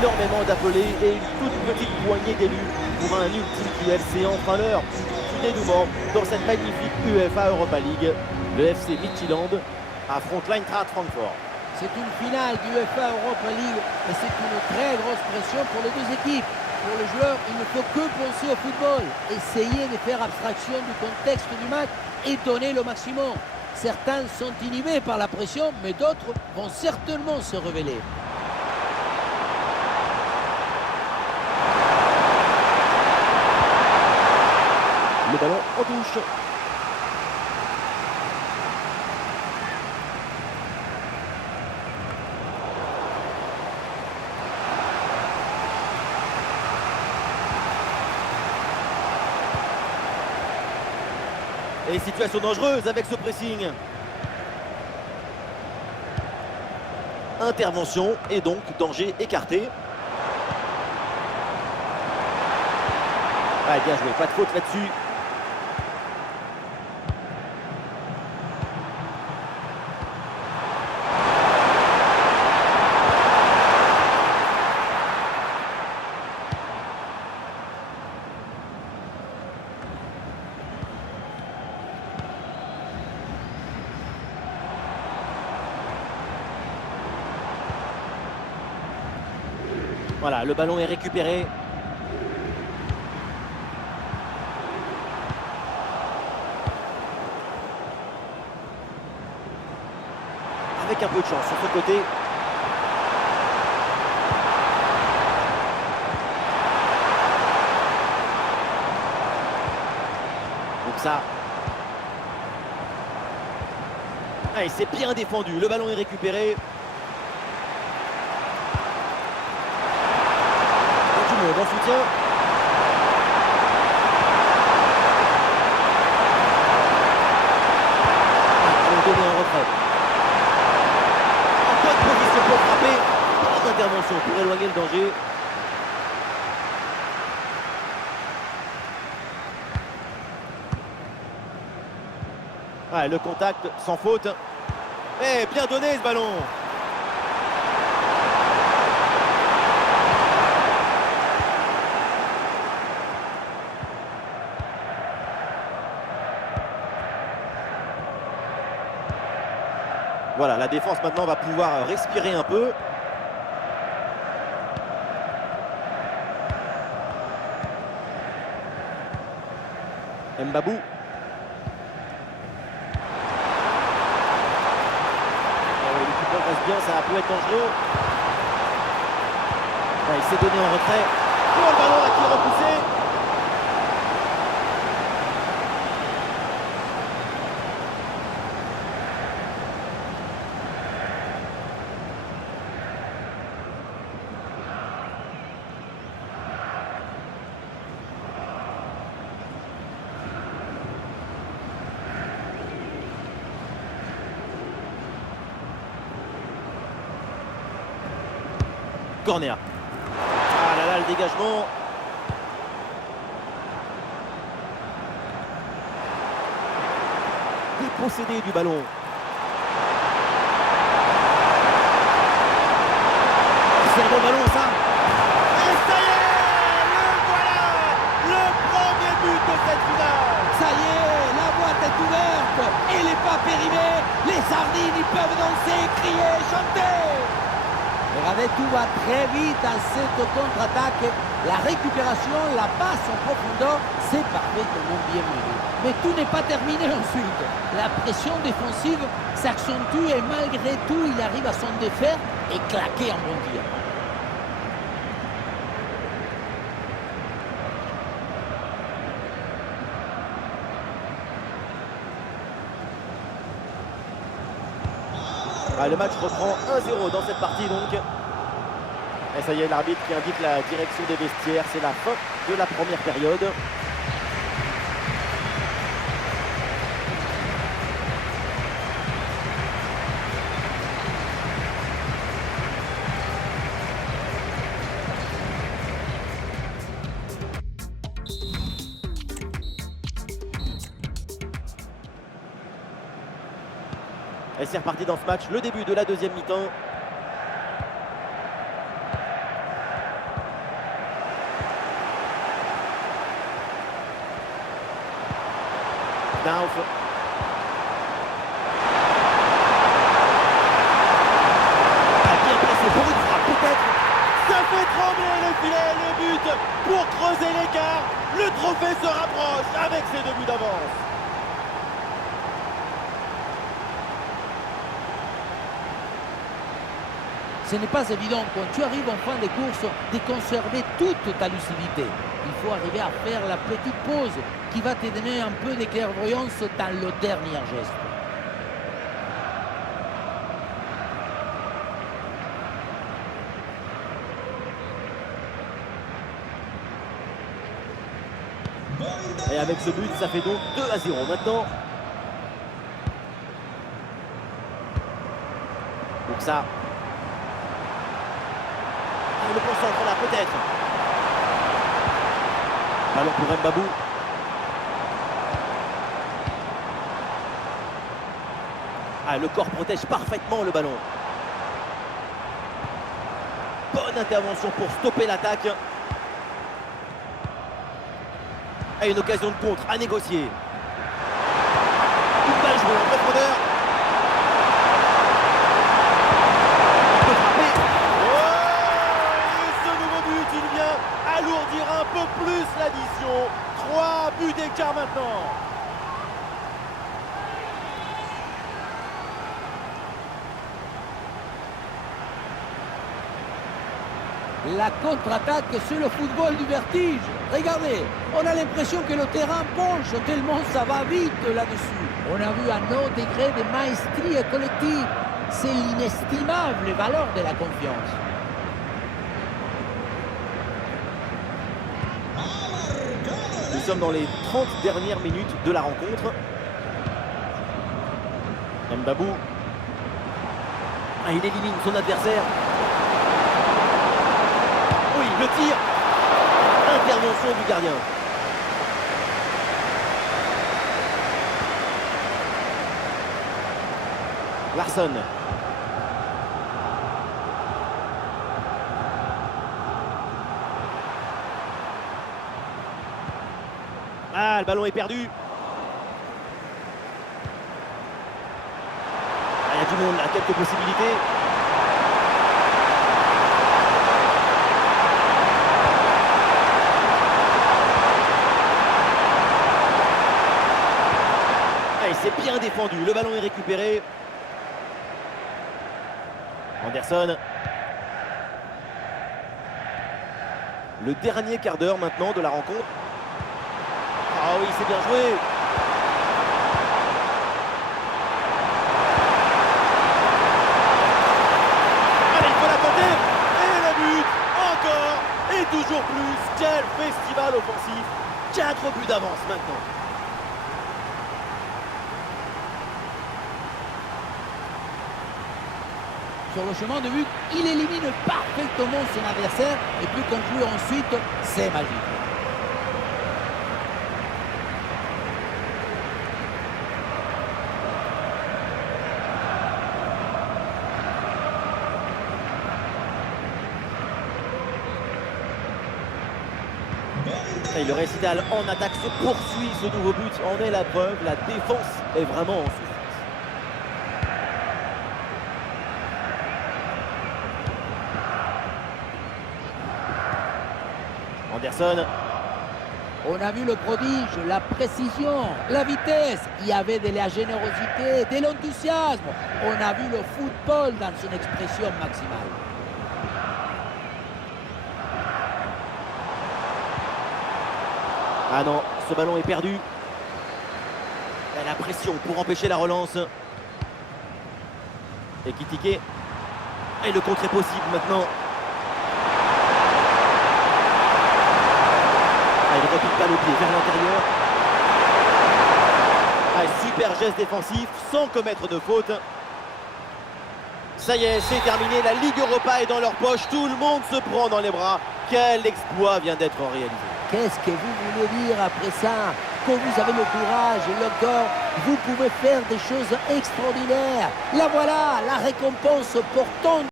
énormément d'appelés et une toute petite poignée d'élus pour un ultime duel. C'est enfin l'heure du dénouement dans cette magnifique UEFA Europa League. Le FC Midtjylland affronte l'Eintracht Francfort. C'est une finale du UEFA Europa League et c'est une très grosse pression pour les deux équipes. Pour le joueur, il ne faut que penser au football, essayer de faire abstraction du contexte du match et donner le maximum. Certains sont inhibés par la pression, mais d'autres vont certainement se révéler. Le ballon en touche. Et situation dangereuse avec ce pressing. Intervention et donc danger écarté. Ah, bien joué, pas de faute là-dessus. Voilà, le ballon est récupéré. Avec un peu de chance sur ce côté. Donc ça. Ah, il s'est bien défendu. Le ballon est récupéré. En soutien. On va donner un retrait. En bonne position pour frapper. Pas d'intervention pour éloigner le danger. Ouais, le contact sans faute. Eh, bien donné ce ballon. Voilà, la défense maintenant va pouvoir respirer un peu. Mbabou. L'équipement reste bien, ça peut être dangereux. Ouais, il s'est donné en retrait. Oh, le ballon là qui est repoussé. Corner. Ah là là, le dégagement. Dépossédé du ballon. C'est un bon ballon ça. Et ça y est, le voilà, le premier but de cette finale. Ça y est, la boîte est ouverte et les pas périmés. Les sardines, ils peuvent danser, crier, chanter. Regardez, tout va très vite dans cette contre-attaque. La récupération, la passe en profondeur, c'est parfaitement bien mené. Mais tout n'est pas terminé ensuite. La pression défensive s'accentue et malgré tout, il arrive à s'en défaire et claquer en bondir. Ah, le match reprend 1-0 dans cette partie donc. Et ça y est, l'arbitre qui indique la direction des vestiaires. C'est la fin de la première période. Et c'est reparti dans ce match, le début de la deuxième mi-temps. Knauf. Ah, bien placé pour une frappe, peut-être. Ça fait trembler le filet, le but pour creuser l'écart. Le trophée se rapproche avec ses 2 buts d'avance. Ce n'est pas évident quand tu arrives en fin de course de conserver toute ta lucidité. Il faut arriver à faire la petite pause qui va te donner un peu de clairvoyance dans le dernier geste. Et avec ce but, ça fait donc 2-0 maintenant. Donc ça. Il le concentre là, peut-être. Ballon pour Mbabou. Ah, le corps protège parfaitement le ballon. Bonne intervention pour stopper l'attaque. Et une occasion de contre à négocier. Une balle jouée en profondeur. Il peut frapper. Oh, et ce nouveau but, il vient alourdir un peu plus l'addition. 3 buts d'écart maintenant. La contre-attaque, c'est le football du vertige. Regardez, on a l'impression que le terrain penche tellement ça va vite là-dessus. On a vu un haut degré de maestrie collective. C'est l'inestimable valeur de la confiance. Nous sommes dans les 30 dernières minutes de la rencontre. Mbabou. Ah, il élimine son adversaire. Oui, le tir. Intervention du gardien. Larsson. Ah, le ballon est perdu. Ah, il y a du monde là, quelques possibilités. C'est bien défendu, le ballon est récupéré. Anderson. Le dernier quart d'heure maintenant de la rencontre. Ah oui, c'est bien joué. Allez, il faut la tenter. Et le but, encore, et toujours plus. Quel festival offensif. 4 buts d'avance maintenant. Sur le chemin de but, il élimine parfaitement son adversaire et peut conclure ensuite, c'est magique. Et le récital en attaque se poursuit, ce nouveau but en est la preuve, la défense est vraiment en souffrance. Anderson. On a vu le prodige, la précision, la vitesse. Il y avait de la générosité, de l'enthousiasme. On a vu le football dans son expression maximale. Ah non, ce ballon est perdu. Et la pression pour empêcher la relance. Et Kitike. Et le contre est possible maintenant. Ah, il ne repique pas le pied vers l'intérieur. Ah, super geste défensif sans commettre de faute. Ça y est, c'est terminé. La Ligue Europa est dans leur poche. Tout le monde se prend dans les bras. Quel exploit vient d'être réalisé. Qu'est-ce que vous voulez dire après ça? Quand vous avez le courage et le corps, vous pouvez faire des choses extraordinaires. Là voilà, la récompense pour tant